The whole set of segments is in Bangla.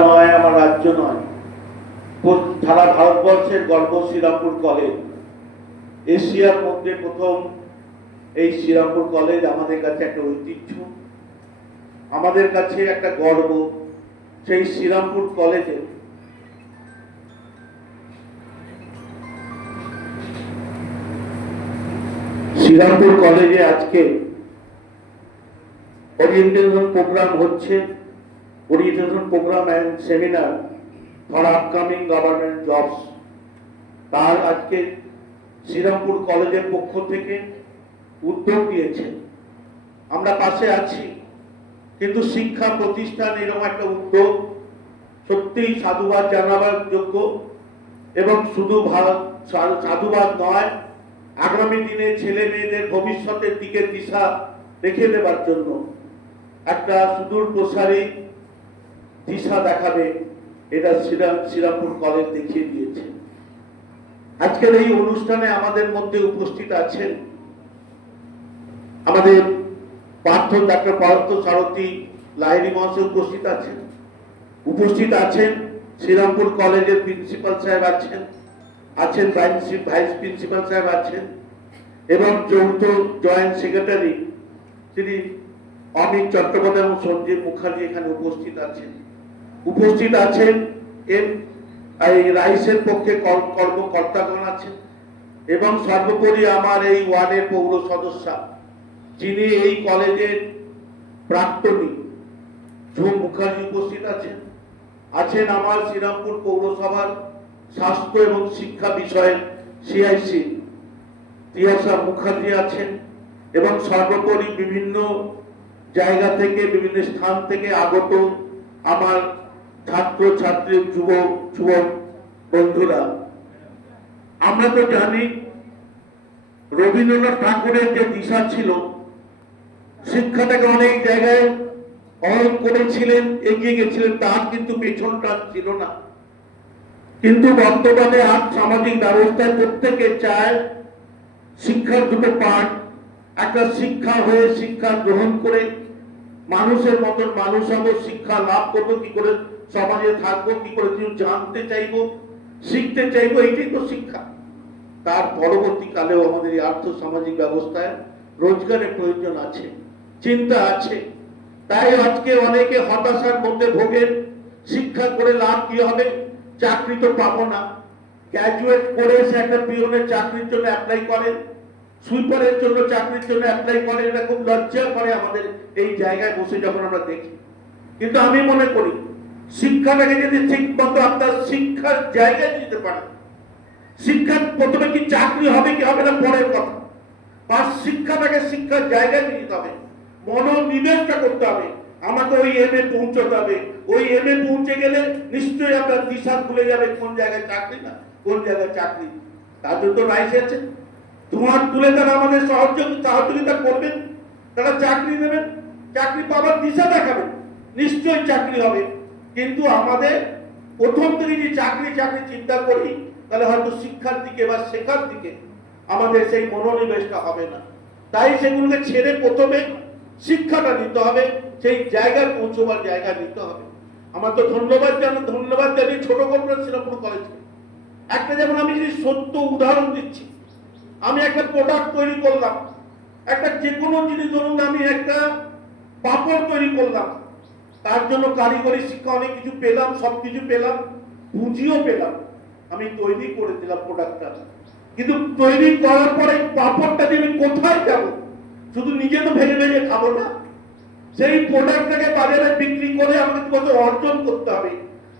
নয়, আমার রাজ্য নয়, সারা ভারতবর্ষের গর্ব শ্রীরামপুর কলেজ। এশিয়ার মধ্যে প্রথম এই শ্রীরামপুর কলেজ আমাদের কাছে একটা ঐতিহ্য, আমাদের কাছে একটা গর্ব। সেই শ্রীরামপুর কলেজে আজকে ওরিয়েন্টেশন প্রোগ্রাম হচ্ছে, orientation programme and seminar for upcoming government jobs. তার আজকে শ্রীরামপুর কলেজের পক্ষ থেকে উদ্যোগ দিয়েছে, আমরা পাশে আছি। কিন্তু শিক্ষা প্রতিষ্ঠান এরকম একটা উদ্যোগ সত্যিই সাধুবাদ জানাবার যোগ্য, এবং শুধু সাধুবাদ নয়, আগামী দিনে ছেলে মেয়েদের ভবিষ্যতের দিকে দিশা রেখে দেবার জন্য একটা সুদূর প্রসারী দিশা দেখাবে, এটা শ্রীরামপুর কলেজ দেখিয়ে দিয়েছে। আজকের এই অনুষ্ঠানে আমাদের মধ্যে উপস্থিত আছেন আমাদের ডক্টর পার্থ সারথী লাহিড়ী মহাশয়, উপস্থিত আছেন শ্রীরামপুর কলেজের প্রিন্সিপাল সাহেব আছেন ভাইস প্রিন্সিপাল সাহেব আছেন, এবং যৌথ জয়েন্ট সেক্রেটারি শ্রী অমিত চট্টোপাধ্যায় এবং সঞ্জীব মুখার্জি এখানে উপস্থিত আছেন রাইসের পক্ষে কর্মকর্তাগণ আছেন, এবং সর্বোপরি আমার এই ওয়ার্ডের পৌর সদস্যা যিনি এই কলেজের প্রাক্তনী ঝুম মুখার্জি উপস্থিত আছেন আমার শ্রীরামপুর পৌরসভার স্বাস্থ্য এবং শিক্ষা বিষয়ের সিআইসি তিয়াসা মুখার্জি আছেন, এবং সর্বোপরি বিভিন্ন জায়গা থেকে বিভিন্ন স্থান থেকে আগত আমার ছাত্র ছাত্রী যুবক বন্ধুরা। আমরা তো জানি রবীন্দ্রনাথ ঠাকুরের যে দিশা ছিল, শিক্ষাটাকে অনেক জায়গায় অয়ন করেছিলেন, এগিয়ে গেছিলেন, তার কিন্তু পেছনটা ছিল না। কিন্তু বর্তমানে আজ সামাজিক ব্যবস্থায় প্রত্যেকে চায় শিক্ষার দুটো পাঠ, একটা শিক্ষা হয়ে শিক্ষা গ্রহণ করে মানুষের মতন মানুষ হবো, শিক্ষা লাভ করবো কি করে, সমাজে থাকবো কি করে, জানতে চাইবো, শিখতে চাইবো, এইটাই তো শিক্ষা। তার পরবর্তীকালেও আমাদের এই আর্থ সামাজিক ব্যবস্থায় রোজগারের প্রয়োজন আছে, চিন্তা আছে। তাই আজকে অনেকে হতাশার মধ্যে ভোগেন, শিক্ষা করে লাভ কি হবে, চাকরি তো পাবো না। গ্র্যাজুয়েট করে সে একটা পিয়নের চাকরির জন্য অ্যাপ্লাই করে, সুইপারের জন্য চাকরির জন্য অ্যাপ্লাই করে, এটা খুব লজ্জা করে আমাদের এই জায়গায় বসে যখন আমরা দেখি। কিন্তু আমি মনে করি শিক্ষাটাকে যদি ঠিক মতো আপনার শিক্ষার জায়গায় দিতে পারেন, শিক্ষার প্রথমে কি চাকরি হবে কি হবে না পরের কথা, বা শিক্ষাটাকে শিক্ষার জায়গায় নিয়ে যেতে হবে, মনোনিবেশটা করতে হবে। আমাকে ওই এমএ পৌঁছতে হবে, ওই এমএ পৌঁছে গেলে নিশ্চয়ই আপনার দিশা খুলে যাবে কোন জায়গায় চাকরি না কোন জায়গায় চাকরি। তার জন্য রাইস আছে, ধোঁয়ার তুলে তারা আমাদের সহযোগিতা করবেন, তারা চাকরি দেবেন, চাকরি পাওয়ার দিশা দেখাবেন, নিশ্চয়ই চাকরি হবে। কিন্তু আমাদের প্রথম থেকে যদি চাকরি চিন্তা করি, তাহলে হয়তো শিক্ষার দিকে বা শেখার দিকে আমাদের সেই মনোনিবেশটা হবে না। তাই সেগুলোকে ছেড়ে প্রথমে শিক্ষাটা নিতে হবে, সেই জায়গায় পৌঁছবার জায়গা নিতে হবে। আমার তো ধন্যবাদ জানিয়ে ছোট করবেন শ্রীরামপুর কলেজকে। একটা যেমন আমি যদি সত্য উদাহরণ দিচ্ছি, আমি একটা প্রোডাক্ট তৈরি করলাম, একটা যে কোনো জিনিস, ধরুন আমি একটা পাপড় তৈরি করলাম, তার জন্য কারিগরি শিক্ষা অনেক কিছু পেলাম, সবকিছু পেলাম, পুঁজিও পেলাম, আমি তৈরি করে দিলাম প্রোডাক্টটা। কিন্তু তৈরি করার পরে পাপড়টা দিয়ে আমি কোথায় যাব? শুধু নিজে তো ভেঙে খাবো না, সেই প্রোডাক্টটাকে বাজারে বিক্রি করে আমাকে কত অর্জন করতে হবে,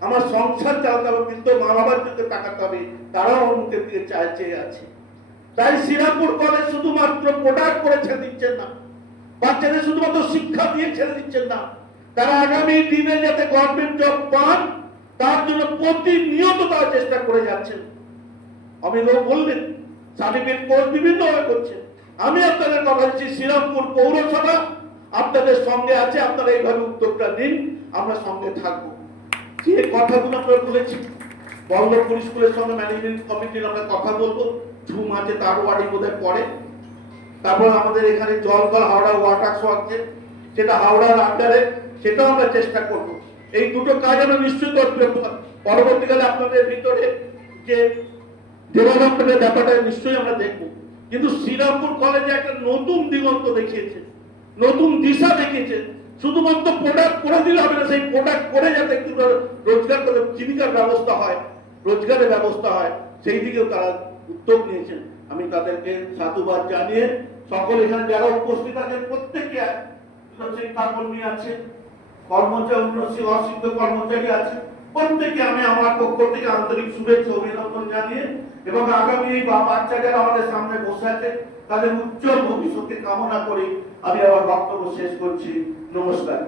আমার সংসার চালাতে হবে, কিন্তু মা বাবার জন্য তাকাতে হবে, তারাও মুখের দিকে চেয়ে আছে। তাই শ্রীরামপুর কলেজ শুধুমাত্র প্রোডাক্ট করে ছেড়ে দিচ্ছেন না, বাচ্চাদের শুধুমাত্র শিক্ষা দিয়ে ছেড়ে দিচ্ছেন না, তারা আগামী দিনে যাতে গভর্নমেন্ট জব পান তার জন্য প্রতিনিয়ত তারা চেষ্টা করে যাচ্ছেন। আমি বললেন সার্টিফিকেট কোর্স বিভিন্নভাবে করছে। আমি আপনাদের কথা দিচ্ছি, শ্রীরামপুর পৌরসভা আপনাদের সঙ্গে আছে, আপনারা এইভাবে উদ্যোগটা নিন, আমরা সঙ্গে থাকবো। যে কথাগুলো আমরা বলেছি, বল্লভপুর স্কুলের সঙ্গে ম্যানেজমেন্ট কমিটির আমরা কথা বলবো, ঝুম আছে তার ওয়ার্ডে বোধহয় পড়ে। তারপর আমাদের এখানে জলকল হাওড়া ওয়াটার আছে, সেটা হাওড়ার আন্ডারে, সেটাও আমরা চেষ্টা করব। এই দুটো কাজ আমরা নিশ্চয়ই করতে পরবর্তীকালে আপনাদের ভিতরে যে ডেভেলপমেন্টের ব্যাপারটা নিশ্চয়ই আমরা দেখবো। কিন্তু শ্রীরামপুর কলেজে একটা নতুন দিগন্ত দেখিয়েছে, নতুন দিশা দেখিয়েছে। শুধুমাত্র প্রোডাক্ট করে দিলে হবে না, সেই প্রোডাক্ট করে যাতে একটু রোজগার করে জীবিকার ব্যবস্থা হয়, রোজগারের ব্যবস্থা হয়, সেই দিকেও তারা উদ্যোগ নিয়েছেন। আমি তাদেরকে সাধুবাদ জানিয়ে সকল এখানে যারা উপস্থিত আছেন প্রত্যেককে শিক্ষাকর্মী আছে, কর্মচারী, অশিক্ষিত কর্মচারী আছে, প্রত্যেককে আমি আমার পক্ষ থেকে আন্তরিক শুভেচ্ছা অভিনন্দন জানিয়ে এবং আগামী এই বাচ্চা যারা আমাদের সামনে বসে আছে তাদের উজ্জ্বল ভবিষ্যৎকে কামনা করে আমি আমার বক্তব্য শেষ করছি। নমস্কার।